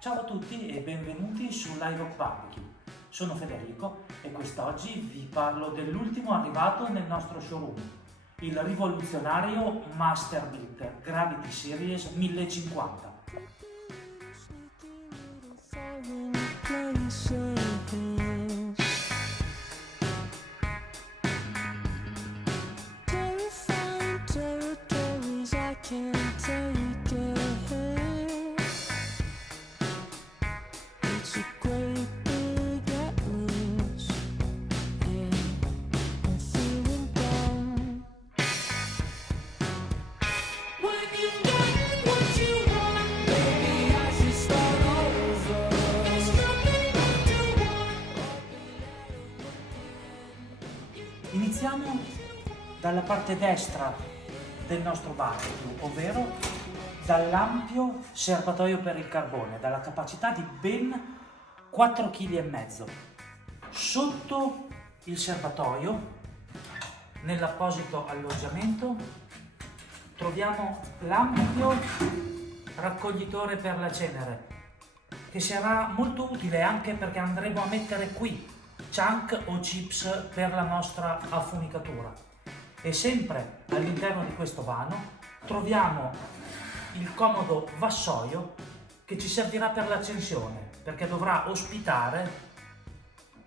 Ciao a tutti e benvenuti su Live of Barbecue. Sono Federico e quest'oggi vi parlo dell'ultimo arrivato nel nostro showroom, il rivoluzionario Masterbuilt Gravity Series 1050. Iniziamo dalla parte destra del nostro barbecue, ovvero dall'ampio serbatoio per il carbone, dalla capacità di ben 4,5 kg. Sotto il serbatoio, nell'apposito alloggiamento, troviamo l'ampio raccoglitore per la cenere, che sarà molto utile anche perché andremo a mettere qui chunk o chips per la nostra affumicatura. E sempre all'interno di questo vano troviamo il comodo vassoio che ci servirà per l'accensione, perché dovrà ospitare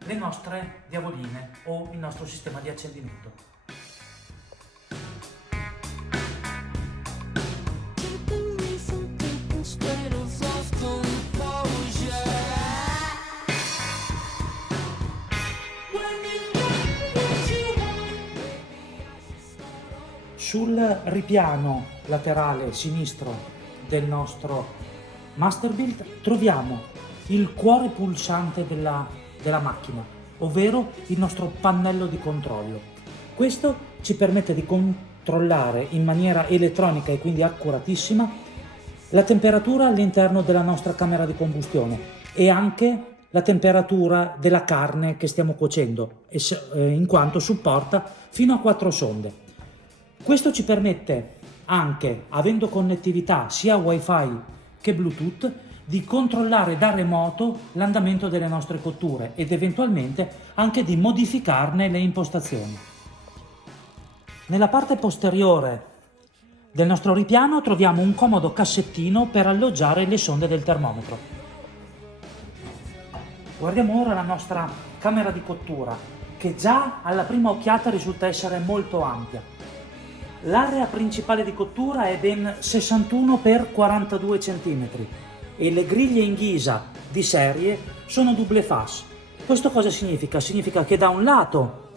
le nostre diavoline o il nostro sistema di accendimento. Sul ripiano laterale sinistro del nostro Masterbuilt troviamo il cuore pulsante della macchina, ovvero il nostro pannello di controllo. Questo ci permette di controllare in maniera elettronica e quindi accuratissima la temperatura all'interno della nostra camera di combustione e anche la temperatura della carne che stiamo cuocendo, in quanto supporta fino a 4 sonde. Questo ci permette anche, avendo connettività sia Wi-Fi che Bluetooth, di controllare da remoto l'andamento delle nostre cotture ed eventualmente anche di modificarne le impostazioni. Nella parte posteriore del nostro ripiano troviamo un comodo cassettino per alloggiare le sonde del termometro. Guardiamo ora la nostra camera di cottura, che già alla prima occhiata risulta essere molto ampia. L'area principale di cottura è ben 61 x 42 cm e le griglie in ghisa di serie sono double face. Questo cosa significa? Significa che da un lato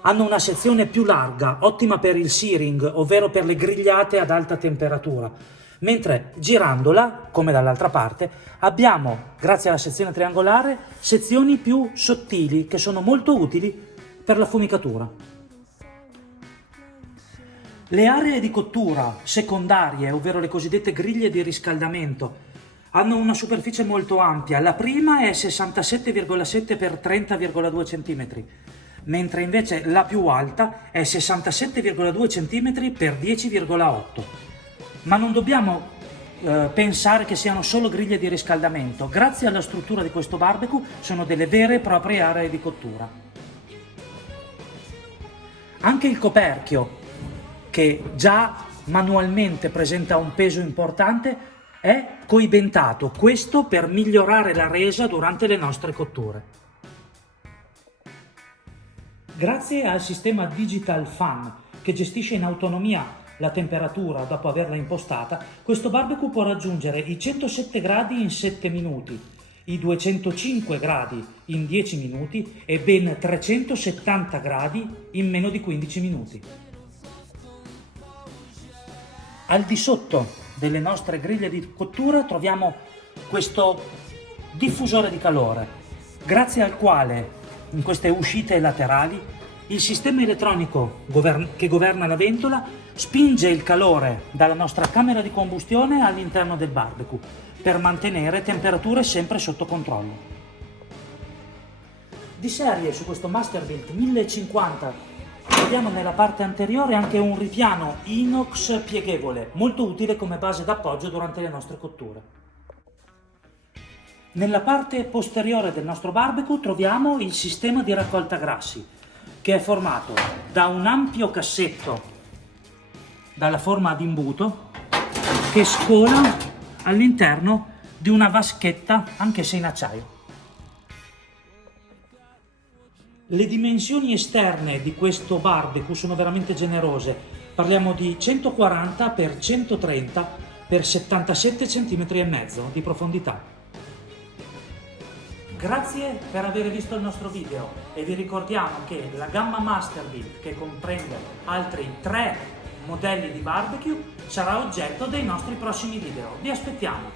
hanno una sezione più larga, ottima per il searing, ovvero per le grigliate ad alta temperatura, mentre girandola, come dall'altra parte, abbiamo, grazie alla sezione triangolare, sezioni più sottili che sono molto utili per la fumicatura. Le aree di cottura secondarie, ovvero le cosiddette griglie di riscaldamento, hanno una superficie molto ampia. La prima è 67,7 x 30,2 cm, mentre invece la più alta è 67,2 cm x 10,8. Ma non dobbiamo pensare che siano solo griglie di riscaldamento. Grazie alla struttura di questo barbecue sono delle vere e proprie aree di cottura. Anche il coperchio, che già manualmente presenta un peso importante, è coibentato, questo per migliorare la resa durante le nostre cotture. Grazie al sistema Digital Fan, che gestisce in autonomia la temperatura dopo averla impostata, questo barbecue può raggiungere i 107 gradi in 7 minuti, i 205 gradi in 10 minuti e ben 370 gradi in meno di 15 minuti. Al di sotto delle nostre griglie di cottura troviamo questo diffusore di calore, grazie al quale in queste uscite laterali il sistema elettronico che governa la ventola spinge il calore dalla nostra camera di combustione all'interno del barbecue per mantenere temperature sempre sotto controllo. Di serie su questo Masterbuilt 1050 Vediamo nella parte anteriore anche un ripiano inox pieghevole, molto utile come base d'appoggio durante le nostre cotture. Nella parte posteriore del nostro barbecue troviamo il sistema di raccolta grassi, che è formato da un ampio cassetto dalla forma ad imbuto che scola all'interno di una vaschetta, anch'essa in acciaio. Le dimensioni esterne di questo barbecue sono veramente generose, parliamo di 140 x 130 x 77 cm e mezzo di profondità. Grazie per aver visto il nostro video e vi ricordiamo che la gamma Masterbuilt, che comprende altri 3 modelli di barbecue, sarà oggetto dei nostri prossimi video. Vi aspettiamo!